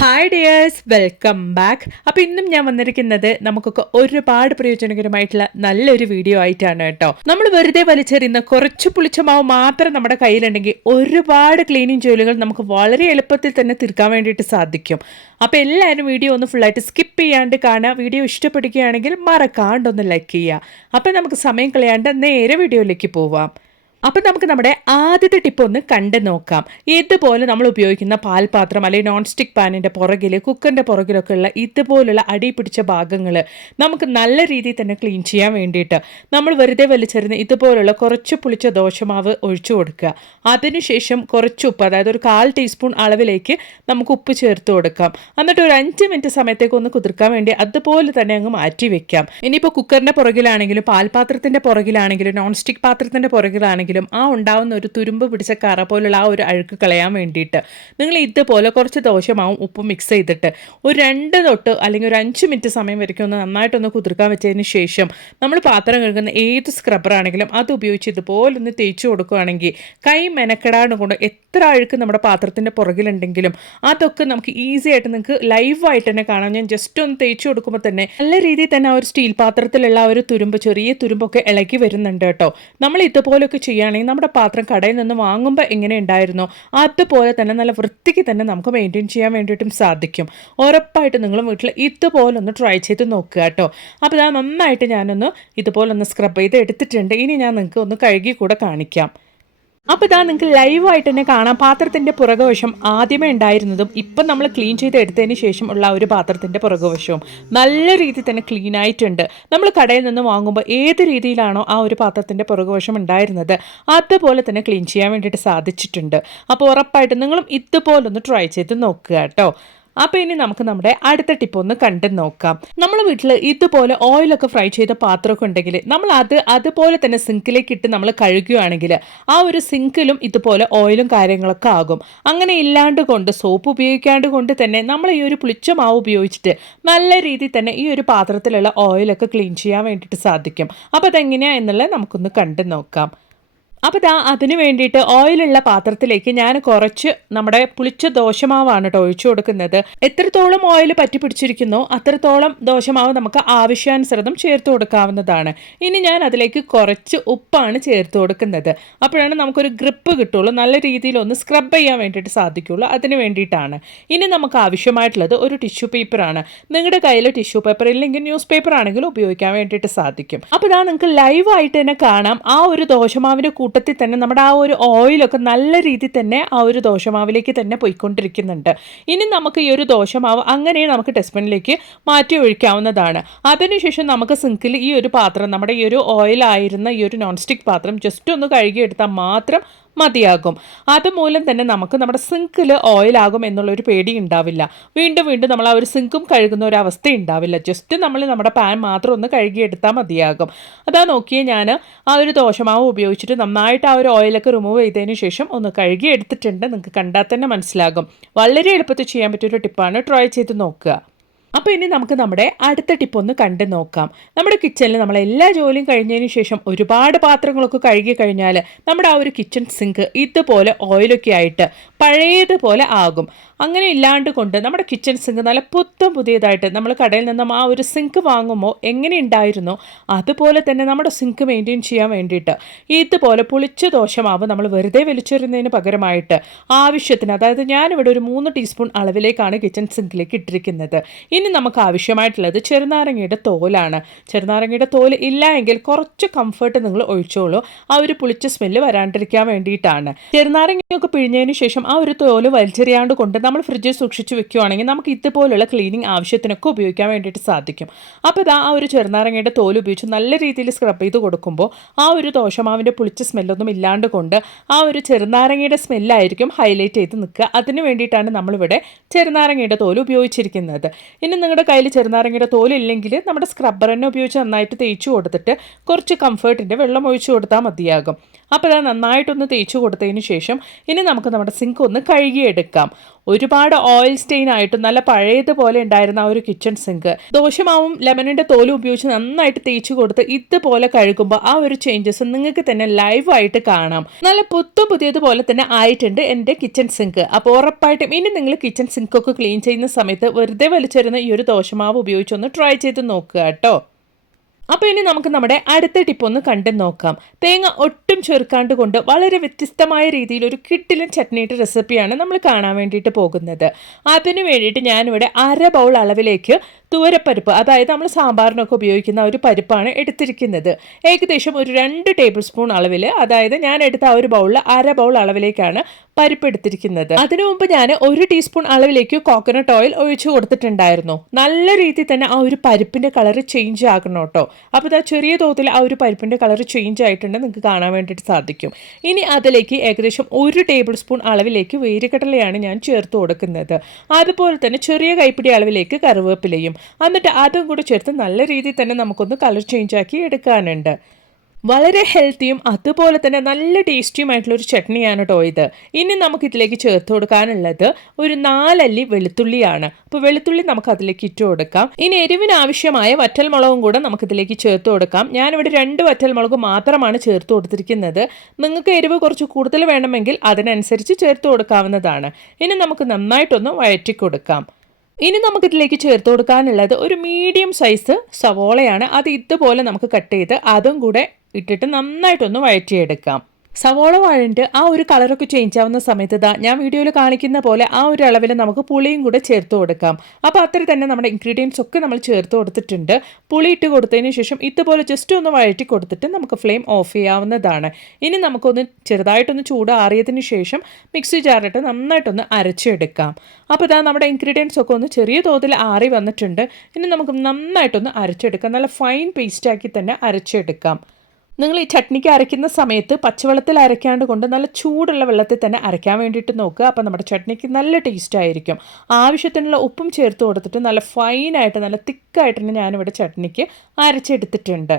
Hi dears, welcome back. അപ്പോൾ ഇന്നും ഞാൻ വന്നിരിക്കുന്നത് നമുക്കൊക്കെ ഒരുപാട് പ്രയോജനകരമായിട്ടുള്ള നല്ലൊരു വീഡിയോ ആയിട്ടാണ് കേട്ടോ. നമ്മൾ വെറുതെ വലിച്ചെറിയുന്ന കുറച്ച് പുളിച്ച മാവ് മാത്രം നമ്മുടെ കയ്യിലുണ്ടെങ്കിൽ ഒരുപാട് ക്ലീനിങ് ജോലികൾ നമുക്ക് വളരെ എളുപ്പത്തിൽ തന്നെ തീർക്കാൻ വേണ്ടിയിട്ട് സാധിക്കും. അപ്പോൾ എല്ലാവരും വീഡിയോ ഒന്ന് ഫുള്ളായിട്ട് സ്കിപ്പ് ചെയ്യാണ്ട് കാണുക. വീഡിയോ ഇഷ്ടപ്പെടുകയാണെങ്കിൽ മറക്കാണ്ടൊന്ന് ലൈക്ക് ചെയ്യുക. അപ്പോൾ നമുക്ക് സമയം കളയാണ്ട് നേരെ വീഡിയോയിലേക്ക് പോവാം. അപ്പം നമുക്ക് നമ്മുടെ ആദ്യത്തെ ടിപ്പ് ഒന്ന് കണ്ടു നോക്കാം. ഇതുപോലെ നമ്മൾ ഉപയോഗിക്കുന്ന പാൽപാത്രം അല്ലെങ്കിൽ നോൺ സ്റ്റിക്ക് പാനിൻ്റെ പുറകിൽ, കുക്കറിൻ്റെ പുറകിലൊക്കെ ഉള്ള ഇതുപോലുള്ള അടി പിടിച്ച ഭാഗങ്ങൾ നമുക്ക് നല്ല രീതിയിൽ തന്നെ ക്ലീൻ ചെയ്യാൻ വേണ്ടിയിട്ട് നമ്മൾ വെറുതെ വലിച്ചെറിയുന്ന ഇതുപോലുള്ള കുറച്ച് പുളിച്ച ദോശമാവ് ഒഴിച്ചു കൊടുക്കുക. അതിനുശേഷം കുറച്ച് ഉപ്പ്, അതായത് ഒരു 1/4 ടീസ്പൂൺ അളവിലേക്ക് നമുക്ക് ഉപ്പ് ചേർത്ത് കൊടുക്കാം. എന്നിട്ട് ഒരു 5 മിനിറ്റ് സമയത്തേക്ക് ഒന്ന് കുതിർക്കാൻ വേണ്ടി അതുപോലെ തന്നെ അങ്ങ് മാറ്റി വെക്കാം. ഇനിയിപ്പോൾ കുക്കറിൻ്റെ പുറകിലാണെങ്കിലും പാൽപാത്രത്തിൻ്റെ പുറകിലാണെങ്കിലും നോൺ സ്റ്റിക്ക് പാത്രത്തിൻ്റെ പുറകിലാണെങ്കിലും ആ ഉണ്ടാവുന്ന ഒരു തുരുമ്പ് പിടിച്ച കറ പോലുള്ള ആ ഒരു അഴുക്ക് കളയാൻ വേണ്ടിയിട്ട് നിങ്ങൾ ഇതുപോലെ കുറച്ച് ദോശമാവും ഉപ്പും മിക്സ് ചെയ്തിട്ട് ഒരു 2 തൊട്ട് അല്ലെങ്കിൽ ഒരു 5 മിനിറ്റ് സമയം വരയ്ക്കും ഒന്ന് നന്നായിട്ടൊന്ന് കുതിർക്കാൻ വെച്ചതിന് ശേഷം നമ്മൾ പാത്രം കഴുകുന്ന ഏത് സ്ക്രബ്ബറാണെങ്കിലും അത് ഉപയോഗിച്ച് ഇതുപോലെ ഒന്ന് തേച്ച് കൊടുക്കുകയാണെങ്കിൽ കൈ മെനക്കെടാണ്ട് കൊണ്ട് എത്ര അഴുക്ക് നമ്മുടെ പാത്രത്തിൻ്റെ പുറകിലുണ്ടെങ്കിലും അതൊക്കെ നമുക്ക് ഈസി ആയിട്ട് നിങ്ങൾക്ക് ലൈവായിട്ട് തന്നെ കാണാം. ഞാൻ ജസ്റ്റ് ഒന്ന് തേച്ച് കൊടുക്കുമ്പോൾ തന്നെ നല്ല രീതിയിൽ തന്നെ ആ ഒരു സ്റ്റീൽ പാത്രത്തിലുള്ള ആ ഒരു തുരുമ്പ്, ചെറിയ തുരുമ്പൊക്കെ ഇളകി വരുന്നുണ്ട് കേട്ടോ. നമ്മൾ ഇതുപോലൊക്കെ ചെയ്യുകയാണെങ്കിൽ നമ്മുടെ പാത്രം കടയിൽ നിന്ന് വാങ്ങുമ്പോൾ എങ്ങനെ ഉണ്ടായിരുന്നോ അതുപോലെ തന്നെ നല്ല വൃത്തിക്ക് തന്നെ നമുക്ക് മെയിൻറ്റെയിൻ ചെയ്യാൻ വേണ്ടിയിട്ടും സാധിക്കും. ഉറപ്പായിട്ട് നിങ്ങളും വീട്ടിൽ ഇതുപോലെ ഒന്ന് ട്രൈ ചെയ്ത് നോക്കുക കേട്ടോ. അപ്പോൾ ഞാൻ നന്നായിട്ട് ഞാനൊന്ന് ഇതുപോലെ ഒന്ന് സ്ക്രബ് ചെയ്ത് എടുത്തിട്ടുണ്ട്. ഇനി ഞാൻ നിങ്ങൾക്ക് ഒന്ന് കഴുകി കൂടെ കാണിക്കാം. അപ്പോൾ ഇതാ നിങ്ങൾക്ക് ലൈവായിട്ട് തന്നെ കാണാം. പാത്രത്തിൻ്റെ പുറകുവശം ആദ്യമേ ഉണ്ടായിരുന്നതും ഇപ്പം നമ്മൾ ക്ലീൻ ചെയ്ത് എടുത്തതിന് ശേഷം ഉള്ള ഒരു പാത്രത്തിൻ്റെ പുറകുവശവും നല്ല രീതിയിൽ തന്നെ ക്ലീൻ ആയിട്ടുണ്ട്. നമ്മൾ കടയിൽ നിന്ന് വാങ്ങുമ്പോൾ ഏത് രീതിയിലാണോ ആ ഒരു പാത്രത്തിൻ്റെ പുറകുവശം ഉണ്ടായിരുന്നത് അതുപോലെ തന്നെ ക്ലീൻ ചെയ്യാൻ വേണ്ടിയിട്ട് സാധിച്ചിട്ടുണ്ട്. അപ്പോൾ ഉറപ്പായിട്ട് നിങ്ങളും ഇതുപോലൊന്ന് ട്രൈ ചെയ്ത് നോക്കുക കേട്ടോ. അപ്പോൾ ഇനി നമുക്ക് നമ്മുടെ അടുത്ത ടിപ്പ് ഒന്ന് കണ്ടു നോക്കാം. നമ്മൾ വീട്ടിൽ ഇതുപോലെ ഓയിലൊക്കെ ഫ്രൈ ചെയ്ത പാത്രമൊക്കെ ഉണ്ടെങ്കിൽ നമ്മൾ അതുപോലെ തന്നെ സിങ്കിലേക്ക് ഇട്ട് നമ്മൾ കഴുകുകയാണെങ്കിൽ ആ ഒരു സിങ്കിലും ഇതുപോലെ ഓയിലും കാര്യങ്ങളൊക്കെ ആകും. അങ്ങനെ ഇല്ലാണ്ട് കൊണ്ട്, സോപ്പ് ഉപയോഗിക്കാണ്ട് കൊണ്ട് തന്നെ നമ്മൾ ഈ ഒരു പുളിച്ച മാവ് ഉപയോഗിച്ചിട്ട് നല്ല രീതിയിൽ തന്നെ ഈ ഒരു പാത്രത്തിലുള്ള ഓയിലൊക്കെ ക്ലീൻ ചെയ്യാൻ വേണ്ടിയിട്ട് സാധിക്കും. അപ്പോൾ അതെങ്ങനെയാണ് എന്നുള്ളത് നമുക്കൊന്ന് കണ്ടു നോക്കാം. അപ്പോൾ അതിന് വേണ്ടിയിട്ട് ഓയിലുള്ള പാത്രത്തിലേക്ക് ഞാൻ കുറച്ച് നമ്മുടെ പുളിച്ച ദോശമാവാണ് കേട്ടോ ഒഴിച്ചു കൊടുക്കുന്നത്. എത്രത്തോളം ഓയിൽ പറ്റി പിടിച്ചിരിക്കുന്നോ അത്രത്തോളം ദോശമാവ് നമുക്ക് ആവശ്യാനുസൃതം ചേർത്ത് കൊടുക്കാവുന്നതാണ്. ഇനി ഞാൻ അതിലേക്ക് കുറച്ച് ഉപ്പാണ് ചേർത്ത് കൊടുക്കുന്നത്. അപ്പോഴാണ് നമുക്കൊരു ഗ്രിപ്പ് കിട്ടുള്ളൂ, നല്ല രീതിയിൽ ഒന്ന് സ്ക്രബ് ചെയ്യാൻ വേണ്ടിയിട്ട് സാധിക്കുള്ളൂ. അതിന് വേണ്ടിയിട്ടാണ്. ഇനി നമുക്ക് ആവശ്യമായിട്ടുള്ളത് ഒരു ടിഷ്യൂ പേപ്പറാണ്. നിങ്ങളുടെ കയ്യിൽ ടിഷ്യൂ പേപ്പർ ഇല്ലെങ്കിൽ ന്യൂസ് പേപ്പർ ആണെങ്കിലും ഉപയോഗിക്കാൻ വേണ്ടിയിട്ട് സാധിക്കും. അപ്പോൾ നിങ്ങൾക്ക് ലൈവായിട്ട് തന്നെ കാണാം ആ ഒരു ദോശമാവിൻ്റെ കൂട്ടത്തിൽ തന്നെ നമ്മുടെ ആ ഒരു ഓയിലൊക്കെ നല്ല രീതിയിൽ തന്നെ ആ ഒരു ദോശമാവിലേക്ക് തന്നെ പോയിക്കൊണ്ടിരിക്കുന്നുണ്ട്. ഇനി നമുക്ക് ഈ ഒരു ദോശമാവ് അങ്ങനെ നമുക്ക് ഡസ്റ്റ്ബിനിലേക്ക് മാറ്റി ഒഴിക്കാവുന്നതാണ്. അതിനുശേഷം നമുക്ക് സിങ്കിൽ ഈ ഒരു പാത്രം, നമ്മുടെ ഈ ഒരു ഓയിലായിരുന്ന ഈ ഒരു നോൺ സ്റ്റിക്ക് പാത്രം ജസ്റ്റ് ഒന്ന് കഴുകിയെടുത്താൽ മാത്രം മതിയാകും. അതുമൂലം തന്നെ നമുക്ക് നമ്മുടെ സിങ്കിൽ ഓയിലാകും എന്നുള്ളൊരു പേടി ഉണ്ടാവില്ല. വീണ്ടും വീണ്ടും നമ്മൾ ആ ഒരു സിങ്കും കഴുകുന്ന ഒരു അവസ്ഥ ഉണ്ടാവില്ല. ജസ്റ്റ് നമ്മൾ നമ്മുടെ പാൻ മാത്രം ഒന്ന് കഴുകിയെടുത്താൽ മതിയാകും. അതാ നോക്കിയേ, ഞാൻ ആ ഒരു ദോശമാവ് ഉപയോഗിച്ചിട്ട് നന്നായിട്ട് ആ ഒരു ഓയിലൊക്കെ റിമൂവ് ചെയ്തതിന് ശേഷം ഒന്ന് കഴുകി എടുത്തിട്ടുണ്ട്. നിങ്ങൾക്ക് കണ്ടാൽ തന്നെ മനസ്സിലാകും. വളരെ എളുപ്പത്തിൽ ചെയ്യാൻ പറ്റിയൊരു ടിപ്പാണ്. ട്രൈ ചെയ്ത് നോക്കുക. അപ്പോൾ ഇനി നമുക്ക് നമ്മുടെ അടുത്ത ടിപ്പ് ഒന്ന് കണ്ടു നോക്കാം. നമ്മുടെ കിച്ചണിൽ നമ്മൾ എല്ലാ ജോലിയും കഴിഞ്ഞതിന് ശേഷം ഒരുപാട് പാത്രങ്ങളൊക്കെ കഴുകി കഴിഞ്ഞാൽ നമ്മുടെ ആ ഒരു കിച്ചൺ സിങ്ക് ഇതുപോലെ ഓയിലൊക്കെ ആയിട്ട് പഴയതുപോലെ ആകും. അങ്ങനെ ഇല്ലാണ്ട് കൊണ്ട് നമ്മുടെ കിച്ചൺ സിങ്ക് നല്ല പുതിയതായിട്ട് നമ്മൾ കടയിൽ നിന്നും ആ ഒരു സിങ്ക് വാങ്ങുമ്പോൾ എങ്ങനെ ഉണ്ടായിരുന്നോ അതുപോലെ തന്നെ നമ്മുടെ സിങ്ക് മെയിൻറ്റെയിൻ ചെയ്യാൻ വേണ്ടിയിട്ട് ഇതുപോലെ പുളിച്ച ദോശമാവ് നമ്മൾ വെറുതെ വലിച്ചെറിയുന്നതിന് പകരമായിട്ട് ആവശ്യത്തിന്, അതായത് ഞാനിവിടെ ഒരു 3 ടീസ്പൂൺ അളവിലേക്കാണ് കിച്ചൺ സിങ്കിലേക്ക് ഇട്ടിരിക്കുന്നത്. ഇനി നമുക്ക് ആവശ്യമായിട്ടുള്ളത് ചെറുനാരങ്ങയുടെ തോലാണ്. ചെറുനാരങ്ങയുടെ തോല് ഇല്ല എങ്കിൽ കുറച്ച് കംഫർട്ട് നിങ്ങൾ ഒഴിച്ചോളൂ, ആ ഒരു പുളിച്ച സ്മെല്ല് വരാണ്ടിരിക്കാൻ വേണ്ടിയിട്ടാണ്. ചെറുനാരങ്ങയൊക്കെ പിഴിഞ്ഞതിന് ശേഷം ആ ഒരു തോല് വലിച്ചെറിയാണ്ട് കൊണ്ട് നമ്മൾ ഫ്രിഡ്ജിൽ സൂക്ഷിച്ച് വെക്കുകയാണെങ്കിൽ നമുക്ക് ഇതുപോലുള്ള ക്ലീനിങ് ആവശ്യത്തിനൊക്കെ ഉപയോഗിക്കാൻ വേണ്ടിയിട്ട് സാധിക്കും. അപ്പോൾ ആ ഒരു ചെറുനാരങ്ങയുടെ തോല് ഉപയോഗിച്ച് നല്ല രീതിയിൽ സ്ക്രബ് ചെയ്ത് കൊടുക്കുമ്പോൾ ആ ഒരു ദോശമാവിൻ്റെ പുളിച്ച സ്മെല്ലൊന്നും ഇല്ലാണ്ട് കൊണ്ട് ആ ഒരു ചെറുനാരങ്ങയുടെ സ്മെല്ലായിരിക്കും ഹൈലൈറ്റ് ചെയ്ത് നിൽക്കുക. അതിന് വേണ്ടിയിട്ടാണ് നമ്മളിവിടെ ചെറുനാരങ്ങയുടെ തോല് ഉപയോഗിച്ചിരിക്കുന്നത്. ഇനി നിങ്ങളുടെ കയ്യിൽ ചെറുനാരങ്ങയുടെ തോലില്ലെങ്കിൽ നമ്മുടെ സ്ക്രബ്ബർ തന്നെ ഉപയോഗിച്ച് നന്നായിട്ട് തേച്ച് കൊടുത്തിട്ട് കുറച്ച് കംഫർട്ടിൻ്റെ വെള്ളം ഒഴിച്ചു കൊടുത്താൽ മതിയാകും. അപ്പോൾ അത് നന്നായിട്ടൊന്ന് തേച്ച് കൊടുത്തതിന് ശേഷം ഇനി നമുക്ക് നമ്മുടെ സിങ്ക് ഒന്ന് കഴുകിയെടുക്കാം. ഒരുപാട് ഓയിൽ സ്റ്റെയിൻ ആയിട്ടും നല്ല പഴയതുപോലെ ഉണ്ടായിരുന്ന ആ ഒരു കിച്ചൺ സിങ്ക് ദോശമാവും ലെമണിന്റെ തോലും ഉപയോഗിച്ച് നന്നായിട്ട് തേച്ച് കൊടുത്ത് ഇതുപോലെ കഴുകുമ്പോൾ ആ ഒരു ചേഞ്ചസ് നിങ്ങൾക്ക് തന്നെ ലൈവായിട്ട് കാണാം. നല്ല പുതിയതുപോലെ തന്നെ ആയിട്ടുണ്ട് എൻ്റെ കിച്ചൺ സിങ്ക്. അപ്പോൾ ഉറപ്പായിട്ടും ഇനി നിങ്ങൾ കിച്ചൺ സിങ്ക് ഒക്കെ ക്ലീൻ ചെയ്യുന്ന സമയത്ത് വെറുതെ വലിച്ചെറിയുന്ന ഈ ഒരു ദോശമാവ് ഉപയോഗിച്ചൊന്ന് ട്രൈ ചെയ്ത് നോക്കുക കേട്ടോ. അപ്പോൾ ഇനി നമുക്ക് നമ്മുടെ അടുത്ത ടിപ്പ് ഒന്ന് കണ്ടു നോക്കാം. തേങ്ങ ഒട്ടും ചേർക്കാണ്ട് കൊണ്ട് വളരെ വ്യത്യസ്തമായ രീതിയിൽ ഒരു കിട്ടിലൻ ചട്നിയുടെ റെസിപ്പിയാണ് നമ്മൾ കാണാൻ വേണ്ടിയിട്ട് പോകുന്നത്. അതിന് വേണ്ടിയിട്ട് ഞാനിവിടെ 1/2 ബൗൾ അളവിലേക്ക് തുവരപ്പരിപ്പ്, അതായത് നമ്മൾ സാമ്പാറിനൊക്കെ ഉപയോഗിക്കുന്ന ഒരു പരിപ്പാണ് എടുത്തിരിക്കുന്നത്. ഏകദേശം ഒരു 2 ടേബിൾ സ്പൂൺ അളവിൽ, അതായത് ഞാൻ എടുത്ത ആ ഒരു ബൗളിൽ 1/2 ബൗൾ അളവിലേക്കാണ് പരിപ്പ് എടുത്തിരിക്കുന്നത്. അതിനു മുമ്പ് ഞാൻ 1 ടീസ്പൂൺ അളവിലേക്ക് കോക്കനട്ട് ഓയിൽ ഒഴിച്ചു കൊടുത്തിട്ടുണ്ടായിരുന്നു. നല്ല രീതിയിൽ തന്നെ ആ ഒരു പരിപ്പിന്റെ കളർ ചേഞ്ച് ആകണം കേട്ടോ. അപ്പോൾ ഇതാ ചെറിയ തോതിൽ ആ ഒരു പരിപ്പിന്റെ കളർ ചേഞ്ച് ആയിട്ടുണ്ട്, നിങ്ങൾക്ക് കാണാൻ വേണ്ടിയിട്ട് സാധിക്കും. ഇനി അതിലേക്ക് ഏകദേശം 1 ടേബിൾ സ്പൂൺ അളവിലേക്ക് വേരുകടലയാണ് ഞാൻ ചേർത്ത് കൊടുക്കുന്നത്. അതുപോലെ തന്നെ ചെറിയ കൈപ്പിടി അളവിലേക്ക് കറിവേപ്പിലയും, എന്നിട്ട് അതും കൂടി ചേർത്ത് നല്ല രീതിയിൽ തന്നെ നമുക്കൊന്ന് കളർ ചേഞ്ച് ആക്കി എടുക്കാനുണ്ട്. വളരെ ഹെൽത്തിയും അതുപോലെ തന്നെ നല്ല ടേസ്റ്റിയുമായിട്ടുള്ള ഒരു ചട്നിയാണ് കേട്ടോ ഇത്. ഇനി നമുക്കിതിലേക്ക് ചേർത്ത് കൊടുക്കാനുള്ളത് ഒരു 4 അല്ലി വെളുത്തുള്ളിയാണ്. അപ്പോൾ വെളുത്തുള്ളി നമുക്ക് അതിലേക്ക് ഇട്ട് കൊടുക്കാം. ഇനി എരിവിന് ആവശ്യമായ വറ്റൽമുളകും കൂടെ നമുക്കിതിലേക്ക് ചേർത്ത് കൊടുക്കാം. ഞാനിവിടെ 2 വറ്റൽമുളക് മാത്രമാണ് ചേർത്ത് കൊടുത്തിരിക്കുന്നത്. നിങ്ങൾക്ക് എരിവ് കുറച്ച് കൂടുതൽ വേണമെങ്കിൽ അതിനനുസരിച്ച് ചേർത്ത് കൊടുക്കാവുന്നതാണ്. ഇനി നമുക്ക് നന്നായിട്ടൊന്ന് വഴറ്റി കൊടുക്കാം. ഇനി നമുക്കിതിലേക്ക് ചേർത്ത് കൊടുക്കാനുള്ളത് ഒരു മീഡിയം സൈസ് സവോളയാണ്. അത് ഇതുപോലെ നമുക്ക് കട്ട് ചെയ്ത് അതും കൂടെ ഇട്ടിട്ട് നന്നായിട്ടൊന്ന് വഴറ്റിയെടുക്കാം. സവോള വഴണ്ട് ആ ഒരു കളറൊക്കെ ചേഞ്ച് ആവുന്ന സമയത്ത് ഞാൻ വീഡിയോയിൽ കാണിക്കുന്ന പോലെ ആ ഒരു അളവിൽ നമുക്ക് പുളിയും കൂടെ ചേർത്ത് കൊടുക്കാം. അപ്പോൾ അത്ര തന്നെ നമ്മുടെ ഇൻഗ്രീഡിയൻസ് ഒക്കെ നമ്മൾ ചേർത്ത് കൊടുത്തിട്ടുണ്ട്. പുളി ഇട്ട് കൊടുത്തതിന് ശേഷം ഇതുപോലെ ജസ്റ്റ് ഒന്ന് വഴറ്റി കൊടുത്തിട്ട് നമുക്ക് ഫ്ലെയിം ഓഫ് ചെയ്യാവുന്നതാണ്. ഇനി നമുക്കൊന്ന് ചെറുതായിട്ടൊന്ന് ചൂടാറിയതിന് ശേഷം മിക്സി ജാറിട്ട് നന്നായിട്ടൊന്ന് അരച്ചെടുക്കാം. അപ്പോൾ നമ്മുടെ ഇൻഗ്രീഡിയൻസ് ഒക്കെ ഒന്ന് ചെറിയ തോതിൽ ആറി വന്നിട്ടുണ്ട്. ഇനി നമുക്ക് നന്നായിട്ടൊന്ന് അരച്ചെടുക്കാം. നല്ല ഫൈൻ പേസ്റ്റാക്കി തന്നെ അരച്ചെടുക്കാം. നിങ്ങൾ ഈ ചട്നിക്ക് അരയ്ക്കുന്ന സമയത്ത് പച്ചവെള്ളത്തിൽ അരയ്ക്കാണ്ട് കൊണ്ട് നല്ല ചൂടുള്ള വെള്ളത്തിൽ തന്നെ അരയ്ക്കാൻ വേണ്ടിയിട്ട് നോക്കുക. അപ്പോൾ നമ്മുടെ ചട്നിക്ക് നല്ല ടേസ്റ്റ് ആയിരിക്കും. ആവശ്യത്തിനുള്ള ഉപ്പും ചേർത്ത് കൊടുത്തിട്ട് നല്ല ഫൈനായിട്ട് നല്ല തിക്കായിട്ട് തന്നെ ഞാനിവിടെ ചട്നിക്ക് അരച്ചെടുത്തിട്ടുണ്ട്.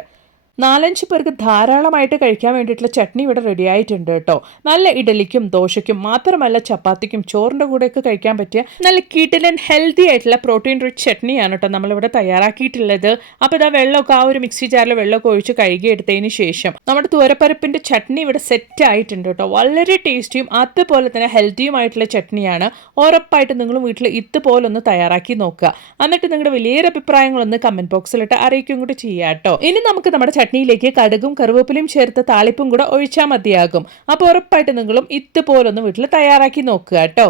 4-5 പേർക്ക് ധാരാളമായിട്ട് കഴിക്കാൻ വേണ്ടിയിട്ടുള്ള ചട്നി ഇവിടെ റെഡി ആയിട്ടുണ്ട് കേട്ടോ. നല്ല ഇഡലിക്കും ദോശയ്ക്കും മാത്രമല്ല ചപ്പാത്തിക്കും ചോറിൻ്റെ കൂടെയൊക്കെ കഴിക്കാൻ പറ്റിയ നല്ല കിടിലൻ ഹെൽത്തി ആയിട്ടുള്ള പ്രോട്ടീൻ റിച്ച് ചട്നിയാണ് കേട്ടോ നമ്മളിവിടെ തയ്യാറാക്കിയിട്ടുള്ളത്. അപ്പോൾ ഇതാ വെള്ളമൊക്കെ ആ ഒരു മിക്സി ജാറിൽ വെള്ളമൊക്കെ ഒഴിച്ച് കഴുകിയെടുത്തതിന് ശേഷം നമ്മുടെ തുവരപ്പരിപ്പിൻ്റെ ചട്നി ഇവിടെ സെറ്റ് ആയിട്ടുണ്ട് കേട്ടോ. വളരെ ടേസ്റ്റിയും അതുപോലെ തന്നെ ഹെൽത്തിയുമായിട്ടുള്ള ചട്നിയാണ്. ഉറപ്പായിട്ട് നിങ്ങളും വീട്ടിൽ ഇതുപോലെ ഒന്ന് തയ്യാറാക്കി നോക്കുക. എന്നിട്ട് നിങ്ങളുടെ വലിയൊരു അഭിപ്രായങ്ങളൊന്ന് കമൻറ്റ് ബോക്സിലിട്ട് അറിയിക്കും കൂടി ചെയ്യാം കേട്ടോ. ഇനി നമുക്ക് നമ്മുടെ ചട്നിയിലേക്ക് കടുകും കറിവേപ്പിലയും ചേർത്ത് താളിപ്പും കൂടെ ഒഴിച്ചാൽ മതിയാകും. അപ്പോൾ ഉറപ്പായിട്ട് നിങ്ങളും ഇതുപോലൊന്ന് വീട്ടിൽ തയ്യാറാക്കി നോക്കുക കേട്ടോ.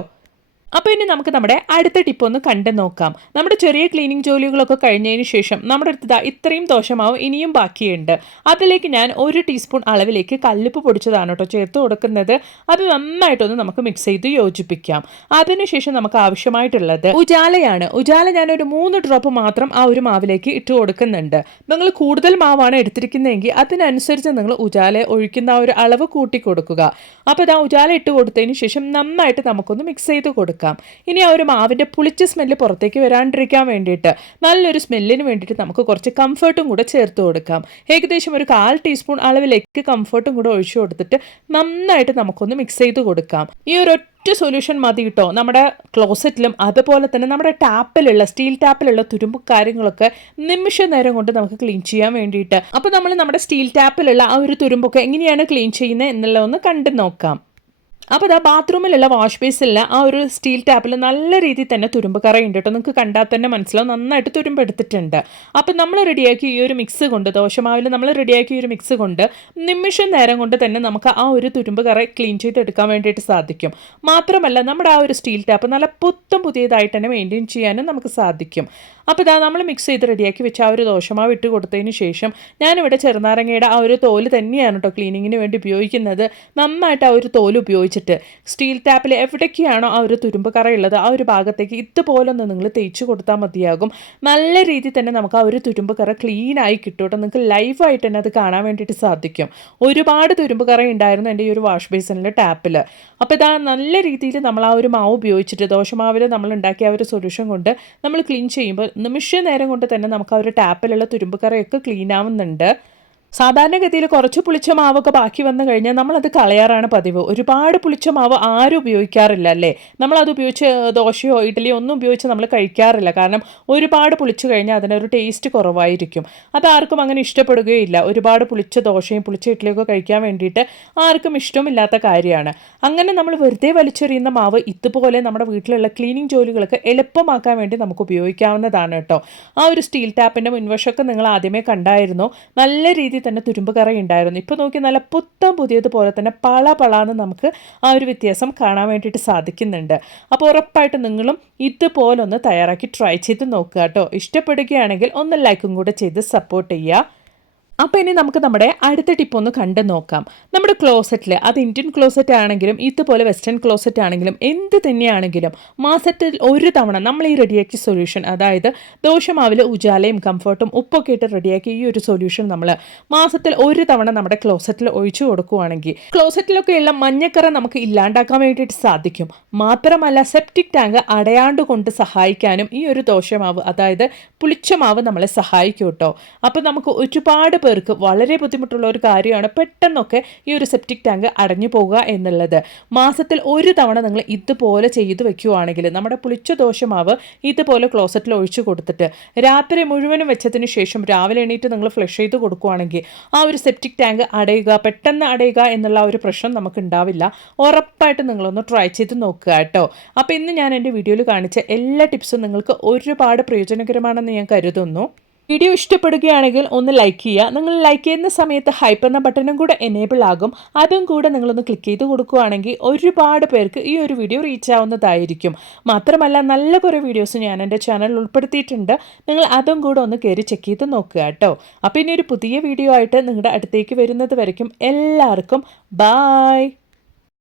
അപ്പോൾ ഇനി നമുക്ക് നമ്മുടെ അടുത്ത ടിപ്പ് ഒന്ന് കണ്ടു നോക്കാം. നമ്മുടെ ചെറിയ ക്ലീനിങ് ജോലികളൊക്കെ കഴിഞ്ഞതിന് ശേഷം നമ്മുടെ അടുത്ത് ഇത്രയും ദോശമാവ് ഇനിയും ബാക്കിയുണ്ട്. അതിലേക്ക് ഞാൻ 1 ടീസ്പൂൺ അളവിലേക്ക് കല്ലുപ്പ് പൊടിച്ചതാണ് കേട്ടോ ചേർത്ത് കൊടുക്കുന്നത്. അത് നന്നായിട്ടൊന്ന് നമുക്ക് മിക്സ് ചെയ്ത് യോജിപ്പിക്കാം. അതിനുശേഷം നമുക്ക് ആവശ്യമായിട്ടുള്ളത് ഉജാലയാണ്. ഉജാല ഞാനൊരു 3 ഡ്രോപ്പ് മാത്രം ആ ഒരു മാവിലേക്ക് ഇട്ട് കൊടുക്കുന്നുണ്ട്. നിങ്ങൾ കൂടുതൽ മാവാണ് എടുത്തിരിക്കുന്നതെങ്കിൽ അതിനനുസരിച്ച് നിങ്ങൾ ഉജാല ഒഴിക്കുന്ന ആ ഒരു അളവ് കൂട്ടി കൊടുക്കുക. അപ്പോൾ ഇതാ ഉജാല ഇട്ട് കൊടുത്തതിന് ശേഷം നന്നായിട്ട് നമുക്കൊന്ന് മിക്സ് ചെയ്ത് കൊടുക്കാം. ഇനി ആ ഒരു മാവിൻ്റെ പുളിച്ച സ്മെല്ല് പുറത്തേക്ക് വരാണ്ടിരിക്കാൻ വേണ്ടിയിട്ട് നല്ലൊരു സ്മെല്ലിന് വേണ്ടിയിട്ട് നമുക്ക് കുറച്ച് കംഫർട്ടും കൂടെ ചേർത്ത് കൊടുക്കാം. ഏകദേശം ഒരു 1/4 ടീസ്പൂൺ അളവിലേക്ക് കംഫർട്ടും കൂടെ ഒഴിച്ചു കൊടുത്തിട്ട് നന്നായിട്ട് നമുക്കൊന്ന് മിക്സ് ചെയ്ത് കൊടുക്കാം. ഈ ഒരു ഒറ്റ സൊല്യൂഷൻ മതി കേട്ടോ. നമ്മുടെ ക്ലോസറ്റിലും അതുപോലെ തന്നെ നമ്മുടെ ടാപ്പിലുള്ള സ്റ്റീൽ ടാപ്പിലുള്ള തുരുമ്പ് കാര്യങ്ങളൊക്കെ നിമിഷ നേരം കൊണ്ട് നമുക്ക് ക്ലീൻ ചെയ്യാൻ വേണ്ടിയിട്ട്. അപ്പോൾ നമ്മൾ നമ്മുടെ സ്റ്റീൽ ടാപ്പിലുള്ള ആ ഒരു തുരുമ്പൊക്കെ എങ്ങനെയാണ് ക്ലീൻ ചെയ്യുന്നത് എന്നുള്ളത് ഒന്ന് കണ്ടു നോക്കാം. അപ്പോൾ ബാത്റൂമിലുള്ള വാഷ് ബേസിലുള്ള ആ ഒരു സ്റ്റീൽ ടാപ്പിൽ നല്ല രീതിയിൽ തന്നെ തുരുമ്പ് കറയുണ്ട് കേട്ടോ. നിങ്ങൾക്ക് കണ്ടാൽ തന്നെ മനസ്സിലാവും നന്നായിട്ട് തുരുമ്പ് എടുത്തിട്ടുണ്ട്. അപ്പോൾ നമ്മൾ റെഡിയാക്കി ഈ ഒരു മിക്സ് കൊണ്ട് ദോശമാവിൽ നമ്മൾ റെഡിയാക്കി ഈ ഒരു മിക്സ് കൊണ്ട് നിമിഷം നേരം കൊണ്ട് തന്നെ നമുക്ക് ആ ഒരു തുരുമ്പ് കറ ക്ലീൻ ചെയ്തെടുക്കാൻ വേണ്ടിയിട്ട് സാധിക്കും. മാത്രമല്ല നമ്മുടെ ആ ഒരു സ്റ്റീൽ ടാപ്പ് നല്ല പുതിയതായിട്ട് തന്നെ മെയിൻറ്റെയിൻ ചെയ്യാനും നമുക്ക് സാധിക്കും. അപ്പോൾ നമ്മൾ മിക്സ് ചെയ്ത് റെഡിയാക്കി വെച്ച ആ ഒരു ദോശമാവ് ഇട്ട് കൊടുത്തതിന് ശേഷം ഞാനിവിടെ ചെറുനാരങ്ങയുടെ ആ ഒരു തോല് തന്നെയാണ് കേട്ടോ ക്ലീനിങ്ങിന് വേണ്ടി ഉപയോഗിക്കുന്നത്. നന്നായിട്ട് ആ ഒരു തോല് ഉപയോഗിച്ചിട്ട് സ്റ്റീൽ ടാപ്പിൽ എവിടേക്കാണോ ആ ഒരു തുരുമ്പ് കറയുള്ളത് ആ ഒരു ഭാഗത്തേക്ക് ഇതുപോലെ ഒന്ന് നിങ്ങൾ തേച്ച് കൊടുത്താൽ മതിയാകും. നല്ല രീതിയിൽ തന്നെ നമുക്ക് ആ ഒരു തുരുമ്പ് കറ ക്ലീനായി കിട്ടും കേട്ടോ. നിങ്ങൾക്ക് ലൈവായിട്ട് തന്നെ അത് കാണാൻ വേണ്ടിയിട്ട് സാധിക്കും. ഒരുപാട് തുരുമ്പ് കറ ഉണ്ടായിരുന്നു എൻ്റെ ഈ ഒരു വാഷ് ബേസിനിലെ ടാപ്പിൽ. അപ്പോൾ നല്ല രീതിയിൽ നമ്മൾ ആ ഒരു മാവ് ഉപയോഗിച്ചിട്ട് ദോശമാവിൽ നമ്മൾ ഉണ്ടാക്കിയ ആ ഒരു സൊല്യൂഷൻ കൊണ്ട് നമ്മൾ ക്ലീൻ ചെയ്യുമ്പോൾ നിമിഷ നേരം കൊണ്ട് തന്നെ നമുക്ക് ആ ഒരു ടാപ്പിലുള്ള തുരുമ്പ് കറയൊക്കെ ക്ലീൻ ആവുന്നുണ്ട്. സാധാരണഗതിയിൽ കുറച്ച് പുളിച്ച മാവൊക്കെ ബാക്കി വന്നു കഴിഞ്ഞാൽ നമ്മളത് കളയാറാണ് പതിവ്. ഒരുപാട് പുളിച്ച മാവ് ആരും ഉപയോഗിക്കാറില്ല അല്ലേ? നമ്മളത് ഉപയോഗിച്ച് ദോശയോ ഇഡ്ഡലിയോ ഒന്നും ഉപയോഗിച്ച് നമ്മൾ കഴിക്കാറില്ല. കാരണം ഒരുപാട് പുളിച്ചു കഴിഞ്ഞാൽ അതിനൊരു ടേസ്റ്റ് കുറവായിരിക്കും. അതാർക്കും അങ്ങനെ ഇഷ്ടപ്പെടുകയില്ല. ഒരുപാട് പുളിച്ച ദോശയും പുളിച്ച ഇഡ്ഡലിയൊക്കെ കഴിക്കാൻ വേണ്ടിയിട്ട് ആർക്കും ഇഷ്ടമില്ലാത്ത കാര്യമാണ്. അങ്ങനെ നമ്മൾ വെറുതെ വലിച്ചെറിയുന്ന മാവ് ഇതുപോലെ നമ്മുടെ വീട്ടിലുള്ള ക്ലീനിങ് ജോലികളൊക്കെ എളുപ്പമാക്കാൻ വേണ്ടി നമുക്ക് ഉപയോഗിക്കാവുന്നതാണ് കേട്ടോ. ആ ഒരു സ്റ്റീൽ ടാപ്പിൻ്റെ മുൻവശമൊക്കെ നിങ്ങൾ ആദ്യമേ കണ്ടായിരുന്നു. നല്ല രീതിയിൽ തന്നെ തുരുമ്പ് കറ ഉണ്ടായിരുന്നു. ഇപ്പോൾ നോക്കി നല്ല പുത്തം പുതിയതുപോലെ തന്നെ പളാന്ന് നമുക്ക് ആ ഒരു വ്യത്യാസം കാണാൻ വേണ്ടിയിട്ട് സാധിക്കുന്നുണ്ട്. അപ്പോൾ ഉറപ്പായിട്ട് നിങ്ങളും ഇതുപോലൊന്ന് തയ്യാറാക്കി ട്രൈ ചെയ്ത് നോക്കുക കേട്ടോ. ഇഷ്ടപ്പെടുകയാണെങ്കിൽ ഒന്ന് ലൈക്കും കൂടെ ചെയ്ത് സപ്പോർട്ട് ചെയ്യുക. അപ്പോൾ ഇനി നമുക്ക് നമ്മുടെ അടുത്ത ടിപ്പ് ഒന്ന് കണ്ടു നോക്കാം. നമ്മുടെ ക്ലോസറ്റിൽ, അത് ഇന്ത്യൻ ക്ലോസറ്റ് ആണെങ്കിലും ഇതുപോലെ വെസ്റ്റേൺ ക്ലോസറ്റ് ആണെങ്കിലും എന്ത് തന്നെയാണെങ്കിലും മാസത്തിൽ ഒരു തവണ നമ്മൾ ഈ റെഡിയാക്കിയ സൊല്യൂഷൻ, അതായത് ദോശമാവിൽ ഉജാലയും കംഫർട്ടും ഉപ്പൊക്കെ ഇട്ട് റെഡിയാക്കി ഈ ഒരു സൊല്യൂഷൻ നമ്മൾ മാസത്തിൽ ഒരു തവണ നമ്മുടെ ക്ലോസറ്റിൽ ഒഴിച്ചു കൊടുക്കുകയാണെങ്കിൽ ക്ലോസറ്റിലൊക്കെയുള്ള മഞ്ഞക്കറ നമുക്ക് ഇല്ലാണ്ടാക്കാൻ വേണ്ടിയിട്ട് സാധിക്കും. മാത്രമല്ല സെപ്റ്റിക് ടാങ്ക് അടയാണ്ട് കൊണ്ട് സഹായിക്കാനും ഈ ഒരു ദോശമാവ്, അതായത് പുളിച്ച മാവ് നമ്മളെ സഹായിക്കും കേട്ടോ. അപ്പോൾ നമുക്ക് ഒരുപാട് പേർക്ക് വളരെ ബുദ്ധിമുട്ടുള്ള ഒരു കാര്യമാണ് പെട്ടെന്നൊക്കെ ഈ ഒരു സെപ്റ്റിക് ടാങ്ക് അടഞ്ഞു പോകുക എന്നുള്ളത്. മാസത്തിൽ ഒരു തവണ നിങ്ങൾ ഇതുപോലെ ചെയ്തു വെക്കുകയാണെങ്കിൽ നമ്മുടെ പുളിച്ച ദോശമാവ് ഇതുപോലെ ക്ലോസറ്റിൽ ഒഴിച്ചു കൊടുത്തിട്ട് രാത്രി മുഴുവനും വെച്ചതിന് ശേഷം രാവിലെ എണീറ്റ് നിങ്ങൾ ഫ്ലഷ് ചെയ്ത് കൊടുക്കുകയാണെങ്കിൽ ആ ഒരു സെപ്റ്റിക് ടാങ്ക് പെട്ടെന്ന് അടയുക എന്നുള്ള ഒരു പ്രശ്നം നമുക്ക് ഉണ്ടാവില്ല. ഉറപ്പായിട്ട് നിങ്ങളൊന്ന് ട്രൈ ചെയ്ത് നോക്കുക കേട്ടോ. അപ്പോൾ ഇന്ന് ഞാൻ എൻ്റെ വീഡിയോയിൽ കാണിച്ച എല്ലാ ടിപ്സും നിങ്ങൾക്ക് ഒരുപാട് പ്രയോജനകരമാണെന്ന് ഞാൻ കരുതുന്നു. വീഡിയോ ഇഷ്ടപ്പെടുകയാണെങ്കിൽ ഒന്ന് ലൈക്ക് ചെയ്യുക. നിങ്ങൾ ലൈക്ക് ചെയ്യുന്ന സമയത്ത് ഹൈപ്പ് എന്ന ബട്ടണും കൂടെ എനേബിൾ ആകും. അതും കൂടെ നിങ്ങളൊന്ന് ക്ലിക്ക് ചെയ്ത് കൊടുക്കുകയാണെങ്കിൽ ഒരുപാട് പേർക്ക് ഈ ഒരു വീഡിയോ റീച്ച് ആവുന്നതായിരിക്കും. മാത്രമല്ല നല്ല കുറേ വീഡിയോസ് ഞാൻ എൻ്റെ ചാനലിൽ ഉൾപ്പെടുത്തിയിട്ടുണ്ട്. നിങ്ങൾ അതും കൂടെ ഒന്ന് കയറി ചെക്ക് ചെയ്ത് നോക്കുക കേട്ടോ. അപ്പോൾ ഇനി ഒരു പുതിയ വീഡിയോ ആയിട്ട് നിങ്ങളുടെ അടുത്തേക്ക് വരുന്നത് വരയ്ക്കും എല്ലാവർക്കും ബായ്.